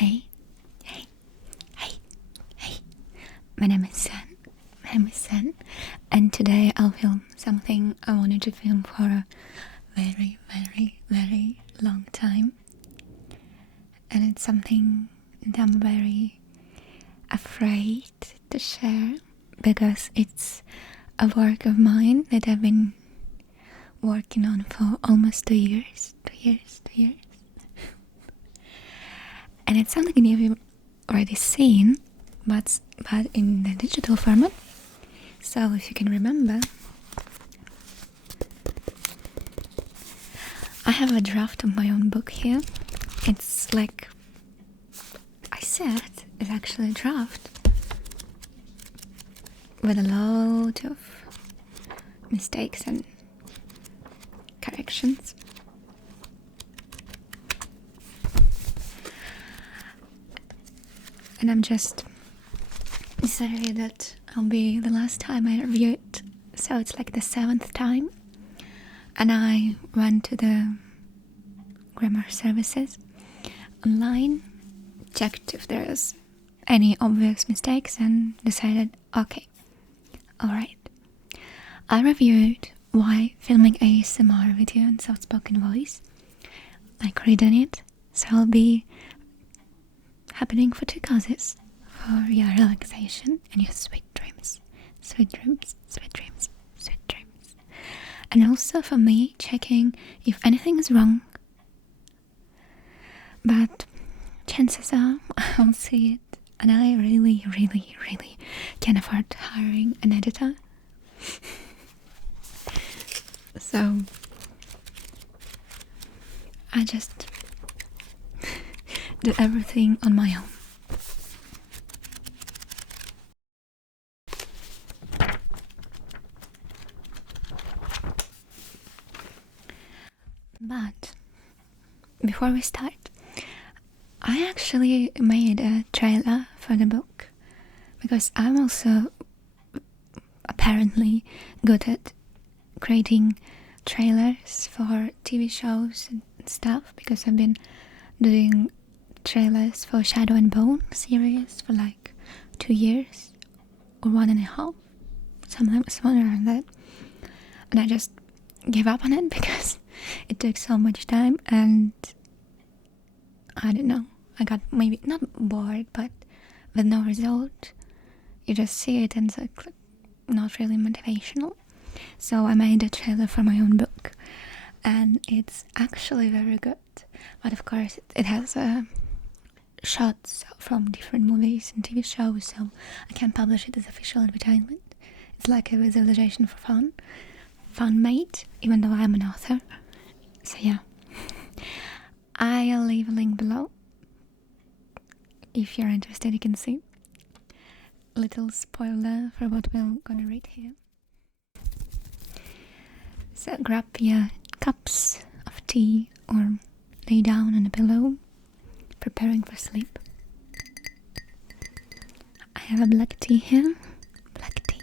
Hey, hey, hey, hey. My name is Sen. And today I'll film something I wanted to film for a very, very, very long time. And it's something that I'm very afraid to share because it's a work of mine that I've been working on for almost 2 years. 2 years. And it's something you've already seen, but in the digital format. So if you can remember, I have a draft of my own book here. It's like I said, it's actually a draft with a lot of mistakes and corrections. And I'm just sorry that I'll be the last time I review it. So it's like the 7th time. And I went to the grammar services online, checked if there's any obvious mistakes and decided, okay, alright. I reviewed why filming ASMR video in soft-spoken voice, like reading it, so I'll be happening for 2 causes, for your relaxation and your sweet dreams. And also for me checking if anything is wrong. But chances are I'll see it, and I really can't afford hiring an editor. So I just do everything on my own. But before we start, I actually made a trailer for the book because I'm also apparently good at creating trailers for TV shows and stuff, because I've been doing trailers for Shadow and Bone series for like 2 years or 1.5, sometimes around that. And I just gave up on it because it took so much time, and I don't know, I got maybe not bored, but with no result. You just see it and it's like not really motivational. So I made a trailer for my own book, and it's actually very good. But of course it has shots from different movies and TV shows, so I can't publish it as official advertisement. It's like a visualization for fun made, even though I'm an author. So yeah, I'll leave a link below. If you're interested, you can see. Little spoiler for what we're gonna read here. So grab your cups of tea or lay down on a pillow, preparing for sleep. I have a black tea here. Black tea.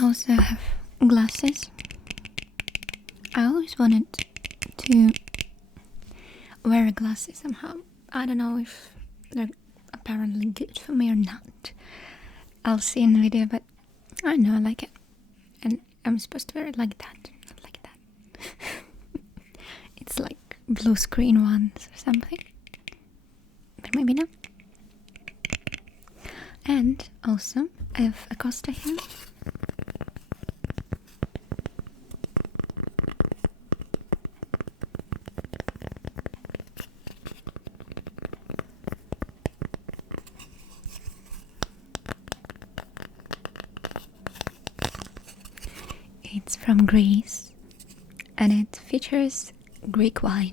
Also have glasses. I always wanted to wear glasses somehow. I don't know if they're apparently good for me or not. I'll see in the video, but I know I like it. And I'm supposed to wear it like that, not like that. It's like blue screen ones or something. But maybe not. And also, I have a Costa here. It's from Greece, and it features Greek wine.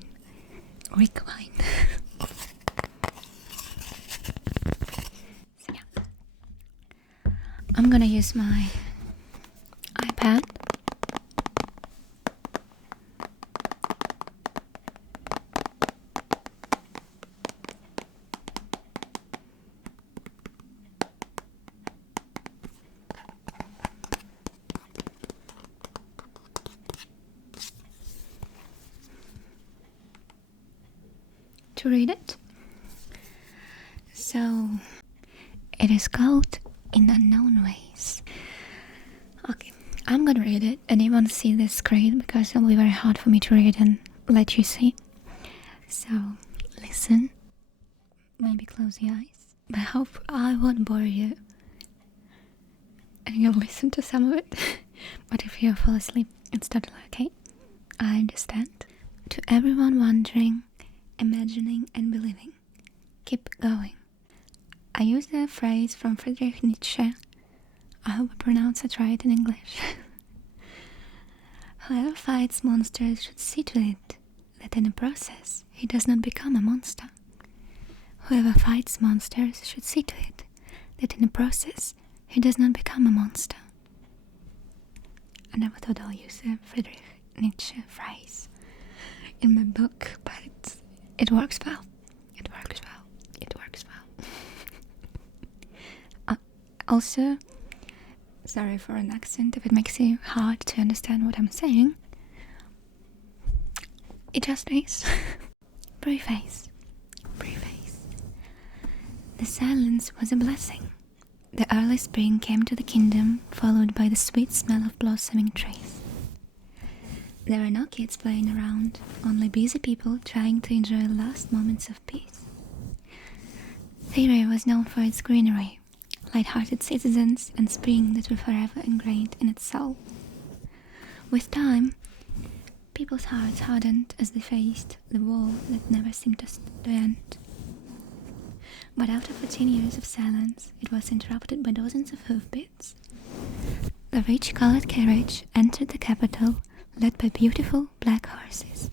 So yeah, I'm gonna use my iPad. to read it. So, it is called In Unknown Ways. Okay, I'm gonna read it, and you won't see the screen because it'll be very hard for me to read and let you see. So, listen. Maybe close your eyes. I hope I won't bore you and you'll listen to some of it. But if you fall asleep, it's totally okay. I understand. To everyone wondering, imagining and believing, keep going. I use the phrase from Friedrich Nietzsche. I hope I pronounce it right in English. Whoever fights monsters should see to it that in the process he does not become a monster. Whoever fights monsters should see to it that in the process he does not become a monster. I never thought I'll use a Friedrich Nietzsche phrase in my book, but it works well. It works well. It works well. Also, sorry for an accent if it makes it hard to understand what I'm saying. It just is. Preface. Preface. The silence was a blessing. The early spring came to the kingdom, followed by the sweet smell of blossoming trees. There were no kids playing around, only busy people trying to enjoy the last moments of peace. Theory was known for its greenery, light-hearted citizens, and spring that were forever ingrained in its soul. With time, people's hearts hardened as they faced the war that never seemed to end. But after 14 years of silence, it was interrupted by dozens of hoofbeats. The rich-colored carriage entered the capital, led by beautiful black horses.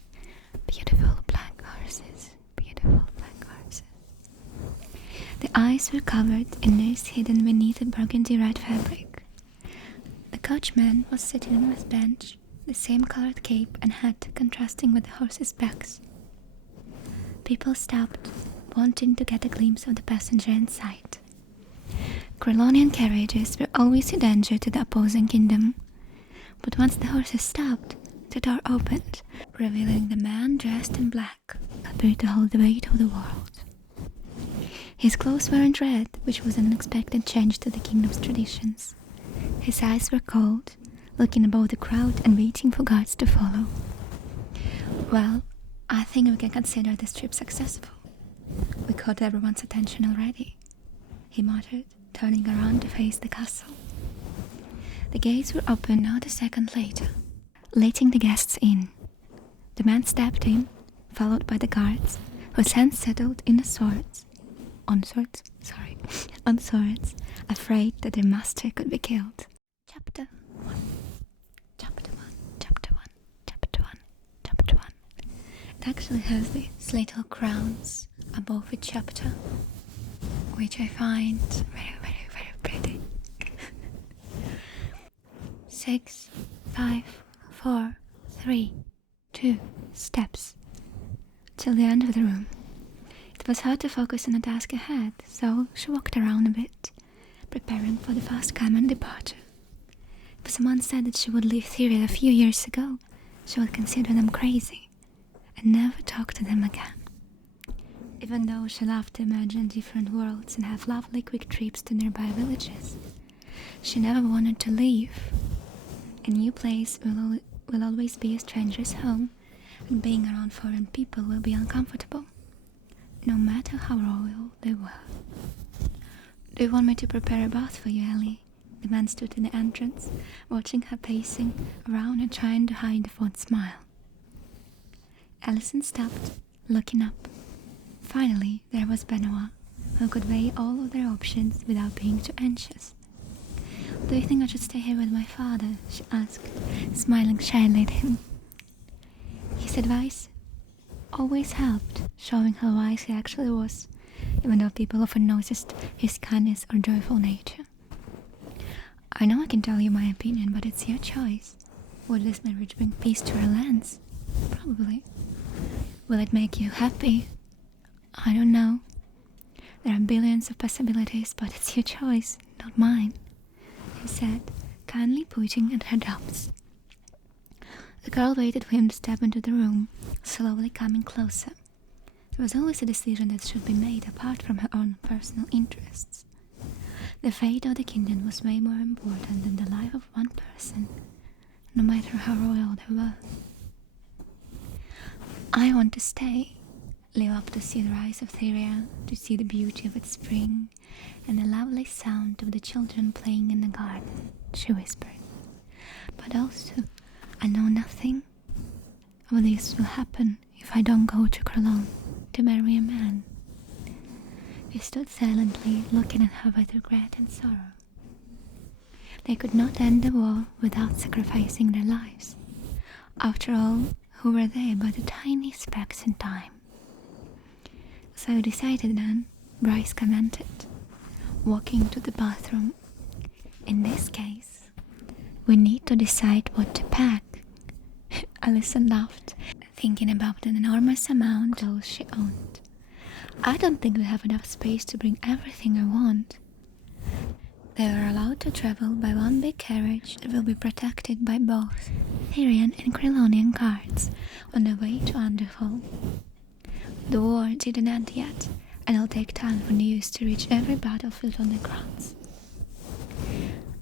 Beautiful black horses. Beautiful black horses. The eyes were covered in ears hidden beneath a burgundy-red fabric. The coachman was sitting on his bench, the same colored cape and hat contrasting with the horses' backs. People stopped, wanting to get a glimpse of the passenger inside. Crelonian carriages were always a danger to the opposing kingdom, but once the horses stopped, the door opened, revealing the man dressed in black, appeared to hold the weight of the world. His clothes weren't red, which was an unexpected change to the kingdom's traditions. His eyes were cold, looking about the crowd and waiting for guards to follow. Well, I think we can consider this trip successful. We caught everyone's attention already, he muttered, turning around to face the castle. The gates were opened not a second later, letting the guests in. The man stepped in, followed by the guards, whose hands settled in on swords, afraid that their master could be killed. Chapter 1. Chapter 1. Chapter 1. Chapter 1. Chapter 1. It actually has these little crowns above each chapter, which I find very, very, very pretty. 6, 5, 4, 3, 2 steps till the end of the room. It was hard to focus on the task ahead, so she walked around a bit, preparing for the fast coming departure. If someone said that she would leave theory a few years ago, she would consider them crazy and never talk to them again. Even though she loved to imagine different worlds and have lovely quick trips to nearby villages, she never wanted to leave. A new place will always be a stranger's home, and being around foreign people will be uncomfortable, no matter how royal they were. Do you want me to prepare a bath for you, Ellie? The man stood in the entrance, watching her pacing around and trying to hide a fond smile. Alison stopped, looking up. Finally, there was Benoit, who could weigh all of their options without being too anxious. Do you think I should stay here with my father? She asked, smiling shyly at him. His advice always helped, showing how wise he actually was, even though people often noticed his kindness or joyful nature. I know I can tell you my opinion, but it's your choice. Would this marriage bring peace to our lands? Probably. Will it make you happy? I don't know. There are billions of possibilities, but it's your choice, not mine, he said, kindly pointing at her doubts. The girl waited for him to step into the room, slowly coming closer. There was always a decision that should be made apart from her own personal interests. The fate of the kingdom was way more important than the life of one person, no matter how royal they were. I want to stay, live up to see the rise of Theria, to see the beauty of its spring, and the lovely sound of the children playing in the garden, she whispered. But also, I know nothing of this will happen if I don't go to Cologne to marry a man. They stood silently, looking at her with regret and sorrow. They could not end the war without sacrificing their lives. After all, who were they but the tiny specks in time? So decided then, Bryce commented, walking to the bathroom. In this case, we need to decide what to pack. Alison laughed, thinking about an enormous amount of clothes she owned. I don't think we have enough space to bring everything I want. They are allowed to travel by one big carriage that will be protected by both Therian and Crylonian guards on the way to Underfall. The war didn't end yet, and it'll take time for news to reach every battlefield on the grounds.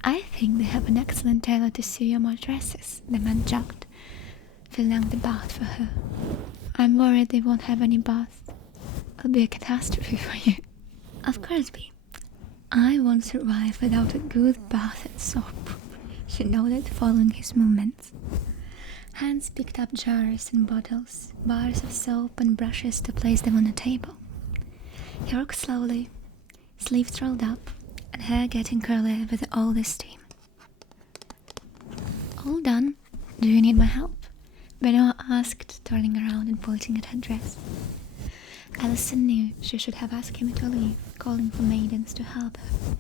I think they have an excellent tailor to sew you more dresses, the man joked, filling the bath for her. I'm worried they won't have any baths. It'll be a catastrophe for you. Of course, Bee. I won't survive without a good bath and soap, she nodded, following his movements. Hans picked up jars and bottles, bars of soap and brushes to place them on the table. He walked slowly, sleeves rolled up, and hair getting curly with all the steam. All done. Do you need my help? Benoit asked, turning around and pointing at her dress. Alison knew she should have asked him to leave, calling for maidens to help her.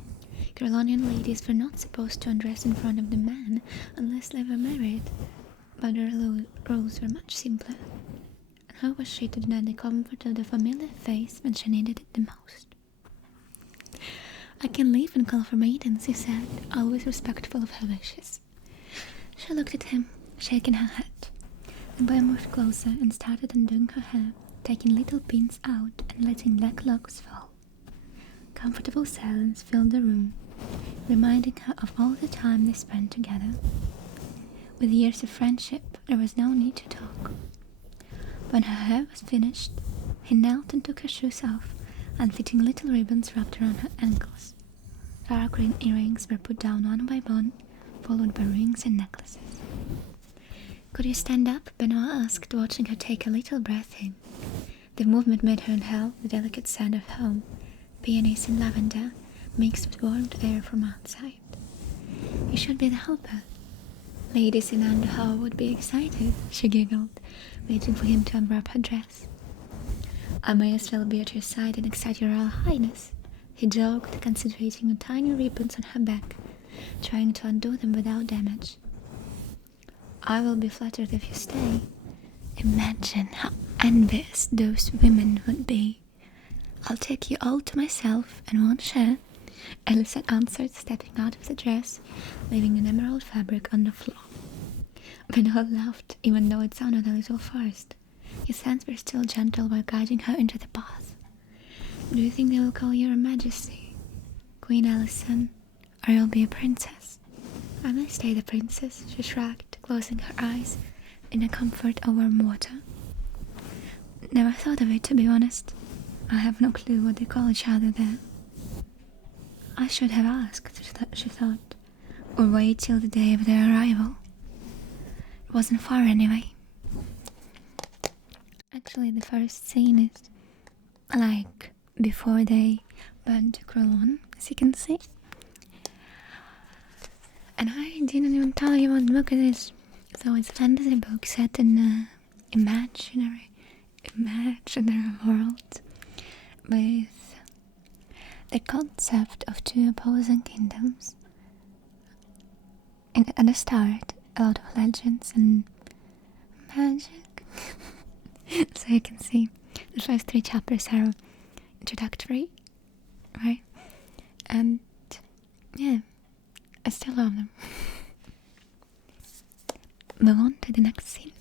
Crylonian ladies were not supposed to undress in front of the man unless they were married, but the rules were much simpler. And how was she to deny the comfort of the familiar face when she needed it the most? I can leave and call for maidens, he said, always respectful of her wishes. She looked at him, shaking her head. The boy moved closer and started undoing her hair, taking little pins out and letting black locks fall. Comfortable silence filled the room, reminding her of all the time they spent together. With years of friendship, there was no need to talk. When her hair was finished, he knelt and took her shoes off, unfitting little ribbons wrapped around her ankles. Dark green earrings were put down one by one, followed by rings and necklaces. Could you stand up? Benoit asked, watching her take a little breath in. The movement made her inhale the delicate scent of home, peonies and lavender, mixed with warmed air from outside. You should be the helper. Ladies in Underhall would be excited, she giggled, waiting for him to unwrap her dress. I may as well be at your side and excite your Royal Highness, he joked, concentrating on tiny ribbons on her back, trying to undo them without damage. I will be flattered if you stay. Imagine how envious those women would be. I'll take you all to myself and won't share, Alison answered, stepping out of the dress, leaving an emerald fabric on the floor. Benoit laughed, even though it sounded a little forced. His hands were still gentle while guiding her into the bath. Do you think they will call you Your Majesty, Queen Alison, or you'll be a princess? I may stay the princess, she shrugged, closing her eyes in the comfort of warm water. Never thought of it, to be honest. I have no clue what they call each other there. I should have asked, she thought, or wait till the day of their arrival. It wasn't far anyway. Actually, the first scene is like before they went to Cologne, as you can see. And I didn't even tell you what book it is. So it's a fantasy book set in an imaginary world with the concept of two opposing kingdoms. And at the start, a lot of legends and magic. So you can see the first 3 chapters are introductory, right? And yeah, I still love them. Move on to the next scene.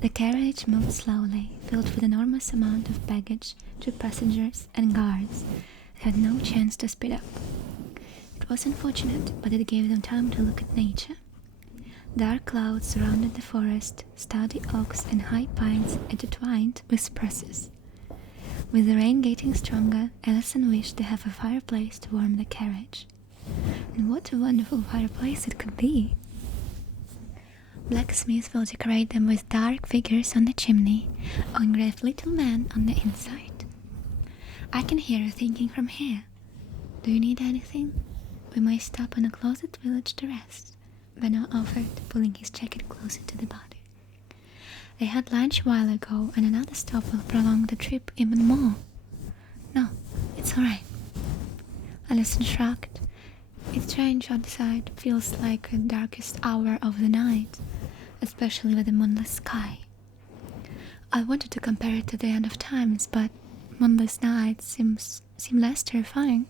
The carriage moved slowly, filled with an enormous amount of baggage to passengers and guards that had no chance to speed up. It was unfortunate, but it gave them time to look at nature. Dark clouds surrounded the forest, sturdy oaks and high pines intertwined with spruces. With the rain getting stronger, Alison wished to have a fireplace to warm the carriage. And what a wonderful fireplace it could be! Blacksmiths will decorate them with dark figures on the chimney, or engrave little men on the inside. I can hear you thinking from here. Do you need anything? We may stop in a closet village to rest, Benoit offered, pulling his jacket closer to the body. They had lunch a while ago, and another stop will prolong the trip even more. No, it's alright. Alison shrugged. It's strange outside, feels like the darkest hour of the night, especially with a moonless sky. I wanted to compare it to the end of times, but moonless nights seem less terrifying,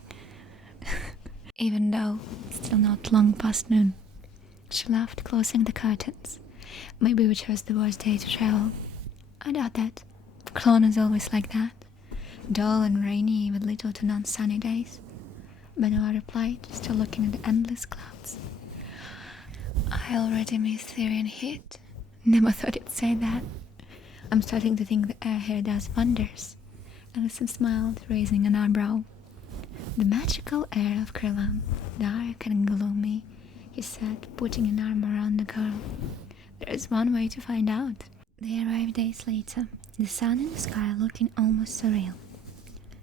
even though it's still not long past noon. She laughed, closing the curtains. Maybe we chose the worst day to travel. I doubt that. Cologne is always like that. Dull and rainy with little to none sunny days. Benoit replied, still looking at the endless clouds. I already miss Syrian heat. Never thought you'd say that. I'm starting to think the air here does wonders. Alison smiled, raising an eyebrow. The magical air of Cologne, dark and gloomy, he said, putting an arm around the girl. There is one way to find out. They arrived days later, the sun in the sky looking almost surreal.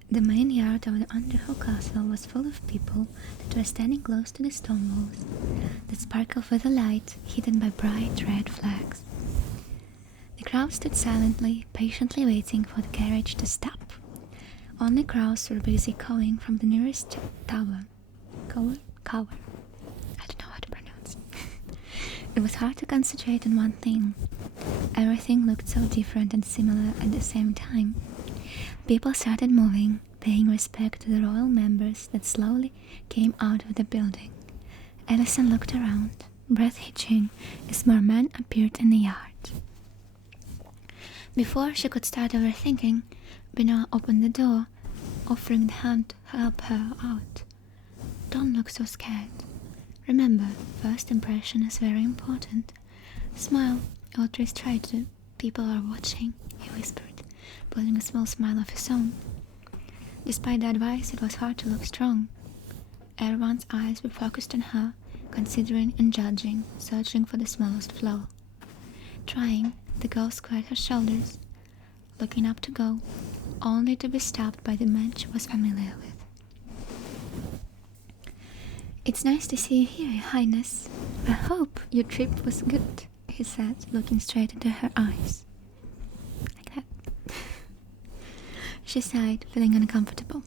The main yard of the Underhill Castle was full of people that were standing close to the stone walls that sparkled with the light, hidden by bright red flags. The crowd stood silently, patiently waiting for the carriage to stop. Only crows were busy calling from the nearest tower. Cower? I don't know how to pronounce. It was hard to concentrate on one thing. Everything looked so different and similar at the same time. People started moving, paying respect to the royal members that slowly came out of the building. Alison looked around, breath hitching, as more men appeared in the yard. Before she could start overthinking, Benoit opened the door, offering the hand to help her out. Don't look so scared. Remember, first impression is very important. Smile, or at least try to. People are watching, he whispered, putting a small smile of his own. Despite the advice, it was hard to look strong. Everyone's eyes were focused on her, considering and judging, searching for the smallest flaw. Trying, the girl squared her shoulders, looking up to go, only to be stopped by the man she was familiar with. It's nice to see you here, Your Highness. I hope your trip was good, he said, looking straight into her eyes. Like that. She sighed, feeling uncomfortable.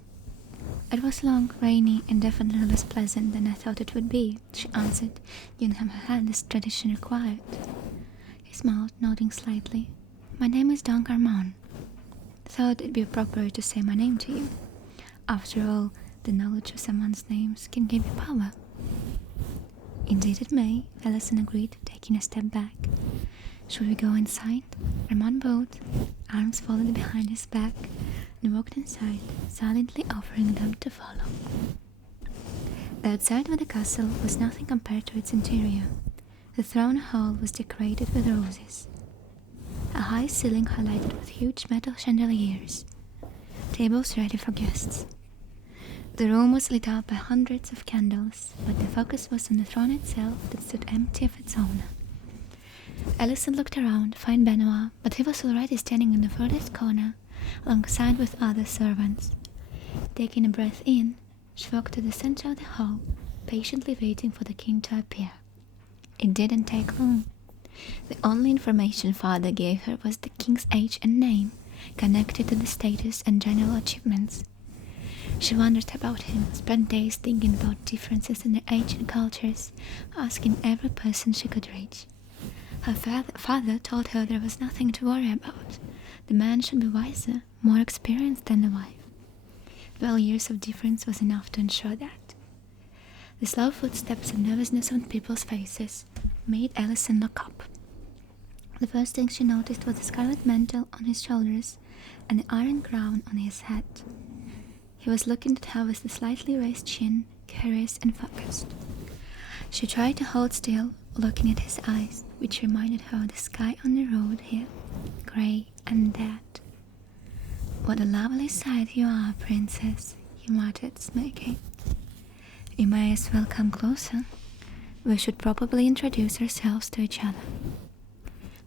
It was long, rainy, and definitely less pleasant than I thought it would be, she answered, giving him her hand as tradition required. He smiled, nodding slightly. My name is Don Carmon. Thought it'd be appropriate to say my name to you. After all, the knowledge of someone's names can give you power. Indeed it may, Alison agreed, taking a step back. Should we go inside? Ramon bowed, arms folded behind his back, and walked inside, silently offering them to follow. The outside of the castle was nothing compared to its interior. The throne hall was decorated with roses. A high ceiling highlighted with huge metal chandeliers. Tables ready for guests. The room was lit up by hundreds of candles, but the focus was on the throne itself that stood empty of its owner. Alison looked around to find Benoit, but he was already standing in the furthest corner, alongside with other servants. Taking a breath in, she walked to the center of the hall, patiently waiting for the king to appear. It didn't take long. The only information father gave her was the king's age and name, connected to the status and general achievements. She wondered about him, spent days thinking about differences in their age and cultures, asking every person she could reach. Her father told her there was nothing to worry about. The man should be wiser, more experienced than the wife. 12 years of difference was enough to ensure that. The slow footsteps and nervousness on people's faces made Alison look up. The first thing she noticed was the scarlet mantle on his shoulders and the iron crown on his head. He was looking at her with the slightly raised chin, curious and focused. She tried to hold still, looking at his eyes, which reminded her of the sky on the road here, grey and dead. "What a lovely sight you are, princess," he muttered, smirking. "You may as well come closer. We should probably introduce ourselves to each other."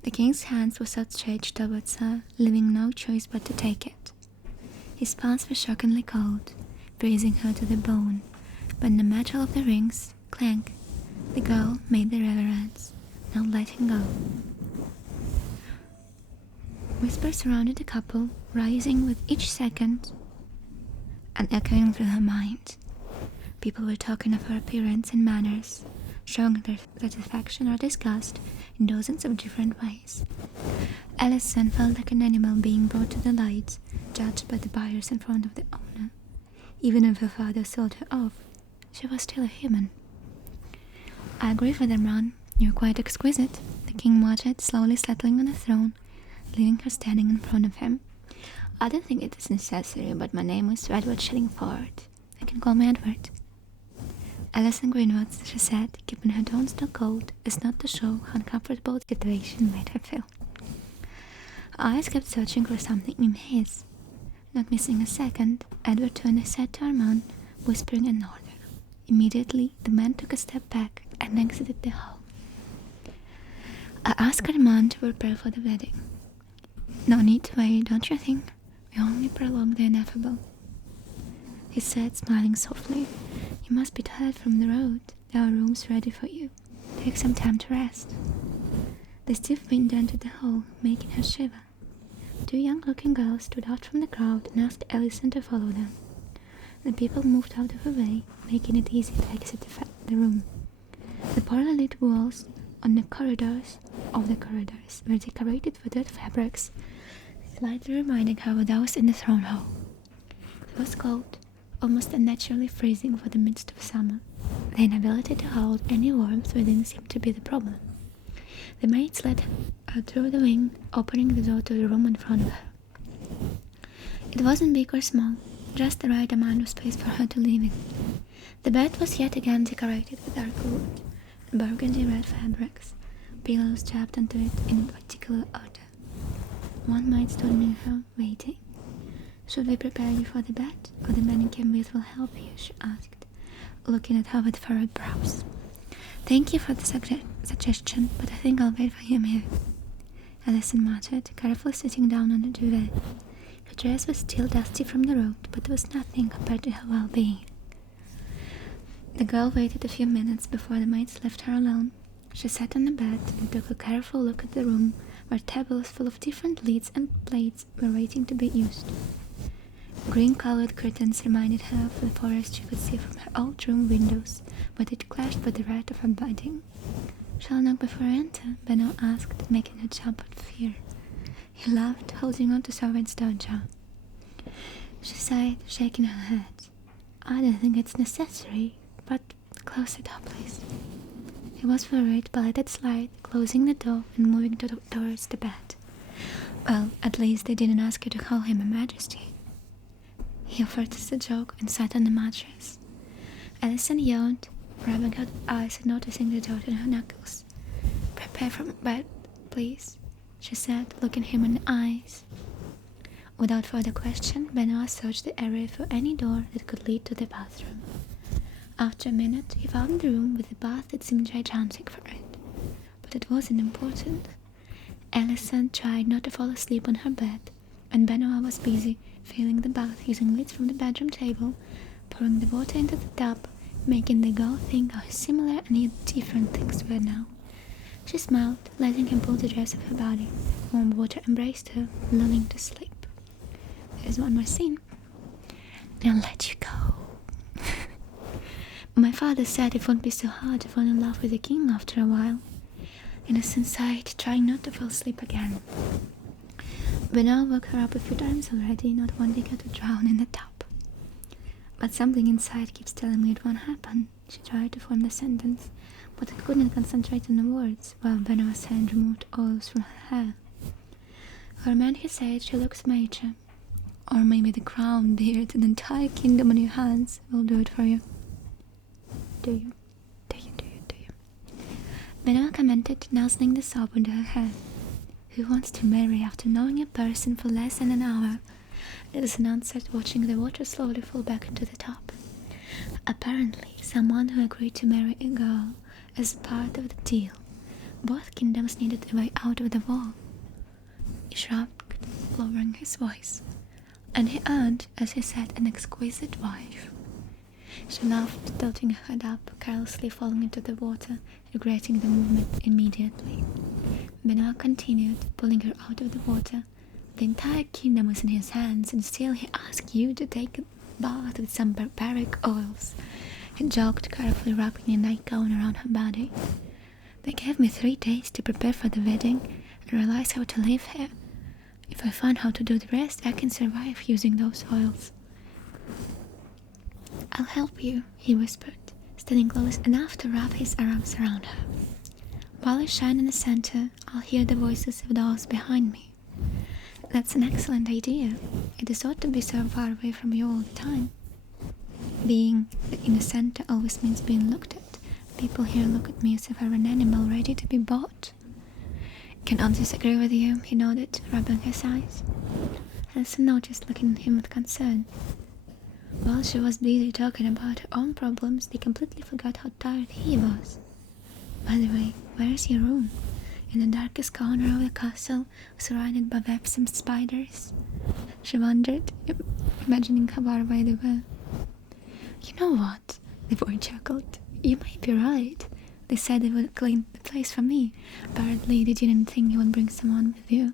The king's hands were outstretched towards her, leaving no choice but to take it. His palms were shockingly cold, freezing her to the bone, but in the metal of the rings, clank, the girl made the reverence, not letting go. Whispers surrounded the couple, rising with each second and echoing through her mind. People were talking of her appearance and manners, showing their satisfaction or disgust in dozens of different ways. Alison felt like an animal being brought to the light, judged by the buyers in front of the owner. Even if her father sold her off, she was still a human. "I agree with them, Ron. You're quite exquisite," the king muttered, slowly settling on the throne, leaving her standing in front of him. "I don't think it is necessary, but my name is Edward Shillingford. You can call me Edward." "Alison Greenwood," she said, keeping her tone still cold, as not to show how uncomfortable the situation made her feel. Her eyes kept searching for something in his. Not missing a second, Edward turned his head to Armand, whispering an order. Immediately, the man took a step back and exited the hall. "I asked Armand to prepare for the wedding. No need to wait, don't you think? We only prolong the ineffable," he said, smiling softly. "You must be tired from the road. There are rooms ready for you. Take some time to rest." The stiff wind entered the hall, making her shiver. Two young-looking girls stood out from the crowd and asked Alison to follow them. The people moved out of her way, making it easy to exit the room. The poorly lit walls on the corridors were decorated with red fabrics, slightly reminding her of those in the throne hall. It was cold, almost unnaturally freezing for the midst of summer. The inability to hold any warmth within seemed to be the problem. The maids led her through the wing, opening the door to the room in front of her. It wasn't big or small, just the right amount of space for her to live in. The bed was yet again decorated with dark wood and burgundy red fabrics, pillows strapped onto it in a particular order. One maid stood near her, waiting. "Should we prepare you for the bed, or the man you came with will help you?" she asked, looking at her with furrowed brows. "Thank you for the suggestion, but I think I'll wait for him here," Alison muttered, carefully sitting down on the duvet. Her dress was still dusty from the road, but it was nothing compared to her well-being. The girl waited a few minutes before the maids left her alone. She sat on the bed and took a careful look at the room, where tables full of different lids and plates were waiting to be used. Green-colored curtains reminded her of the forest she could see from her old room windows, but it clashed with the red of her bedding. "Shall I knock before I enter?" Benno asked, making her jump with fear. He laughed, holding on to Sovereign's doorjar. She sighed, shaking her head. "I don't think it's necessary, but close the door, please." He was worried, but let it slide, closing the door and moving towards the bed. "Well, at least they didn't ask you to call him a majesty." He offered as a joke and sat on the mattress. Alison yawned, rubbing her eyes and noticing the dirt on her knuckles. "Prepare for bed, please," she said, looking him in the eyes. Without further question, Benoit searched the area for any door that could lead to the bathroom. After a minute, he found the room with a bath that seemed gigantic for it. But it wasn't important. Alison tried not to fall asleep on her bed, and Benoit was busy filling the bath using lids from the bedroom table, pouring the water into the tub, making the girl think how similar and yet different things were now. She smiled, letting him pull the dress off her body. Warm water embraced her, lulling to sleep. "There's one more scene. I'll let you go." "My father said it won't be so hard to fall in love with the king after a while." Innocent sighed, trying not to fall asleep again. Benoit woke her up a few times already, not wanting her to drown in the tub. "But something inside keeps telling me it won't happen." She tried to form the sentence, but I couldn't concentrate on the words while Benoit's hand removed oils from her hair. For a man, he said, she looks major. Or maybe the crown, beard, and entire kingdom on your hands will do it for you. Do you? Benoit commented, nuzzling the soap under her hair. Who wants to marry after knowing a person for less than an hour? Edison answered, watching the water slowly fall back into the tub. Apparently, someone who agreed to marry a girl as part of the deal. Both kingdoms needed a way out of the war. He shrugged, lowering his voice. And he earned, as he said, an exquisite wife. She laughed, tilting her head up, carelessly falling into the water, regretting the movement immediately. Benoit continued, pulling her out of the water. The entire kingdom was in his hands, and still he asked you to take a bath with some barbaric oils. He joked, carefully wrapping a nightgown around her body. They gave me 3 days to prepare for the wedding and realize how to live here. If I find how to do the rest, I can survive using those oils. I'll help you, he whispered, standing close enough to wrap his arms around her. While I shine in the center, I'll hear the voices of those behind me. That's an excellent idea. It is odd to be so far away from you all the time. Being in the center always means being looked at. People here look at me as if I were an animal ready to be bought. Cannot disagree with you, he nodded, rubbing his eyes. Alison noticed, looking at him with concern. While she was busy talking about her own problems, they completely forgot how tired he was. By the way, where is your room? In the darkest corner of the castle, surrounded by webs and spiders? She wondered, imagining how far away they were. You know what? The boy chuckled. You might be right. They said they would clean the place for me. Apparently, they didn't think you would bring someone with you.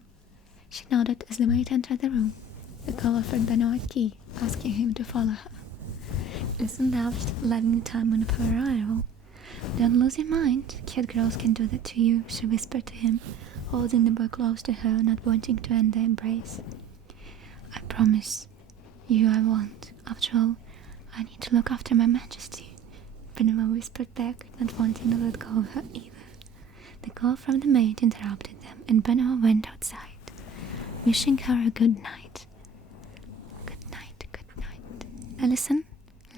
She nodded as the maid entered the room. The girl offered Benoit a key, asking him to follow her. Alison laughed, letting the time of her arrival. Don't lose your mind. Cute girls can do that to you, she whispered to him, holding the boy close to her, not wanting to end the embrace. I promise you I won't. After all, I need to look after my majesty. Benoit whispered back, not wanting to let go of her either. The call from the maid interrupted them, and Benoit went outside, wishing her a good night. Good night, good night. Alison,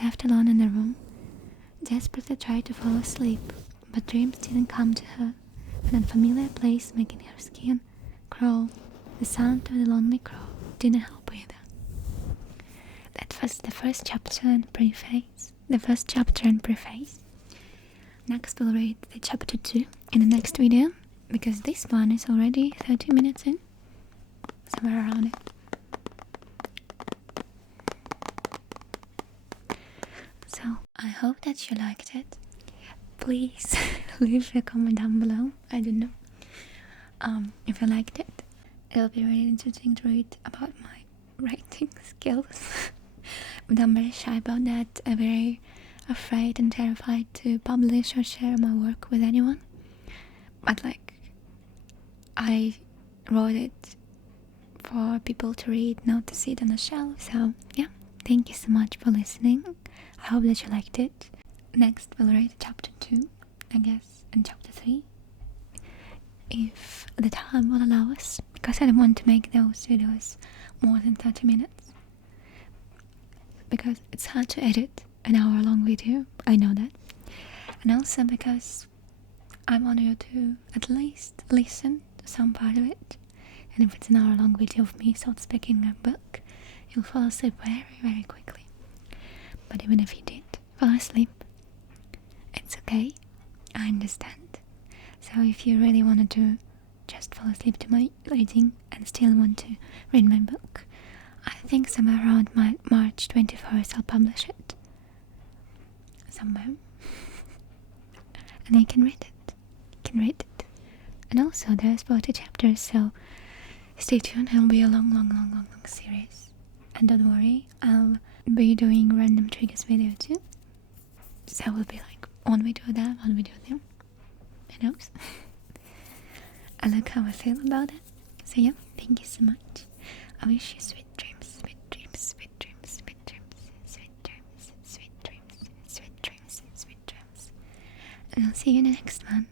left alone in the room, desperately tried to fall asleep, but dreams didn't come to her, an unfamiliar place making her skin crawl. The sound of the lonely crow didn't help either. That was the first chapter and preface. Next we'll read the chapter 2 in the next video, because this one is already 30 minutes in, somewhere around it. So I hope that you liked it. Please leave a comment down below. I don't know if you liked it. It'll be really interesting to read about my writing skills. But I'm very shy about that. I'm very afraid and terrified to publish or share my work with anyone. But I wrote it for people to read, not to see it on the shelf. So yeah, thank you so much for listening. I hope that you liked it. Next we'll read chapter 2, I guess, and chapter 3, if the time will allow us, because I don't want to make those videos more than 30 minutes, because it's hard to edit an hour-long video, I know that, and also because I want you to at least listen to some part of it, and if it's an hour-long video of me sort of speaking a book, you'll fall asleep very, very quickly. But even if you did fall asleep, it's okay, I understand. So if you really want to just fall asleep to my reading and still want to read my book, I think somewhere around March 21st I'll publish it. Somewhere. And you can read it. And also there's 40 chapters, so stay tuned. It'll be a long series. And don't worry, I'll be doing random triggers video too. So it will be like one video there, one video there. Who knows? I look how I feel about it. So yeah, thank you so much. I wish you sweet dreams, sweet dreams, sweet dreams, sweet dreams, sweet dreams, sweet dreams, sweet dreams, sweet dreams. I'll see you in the next one.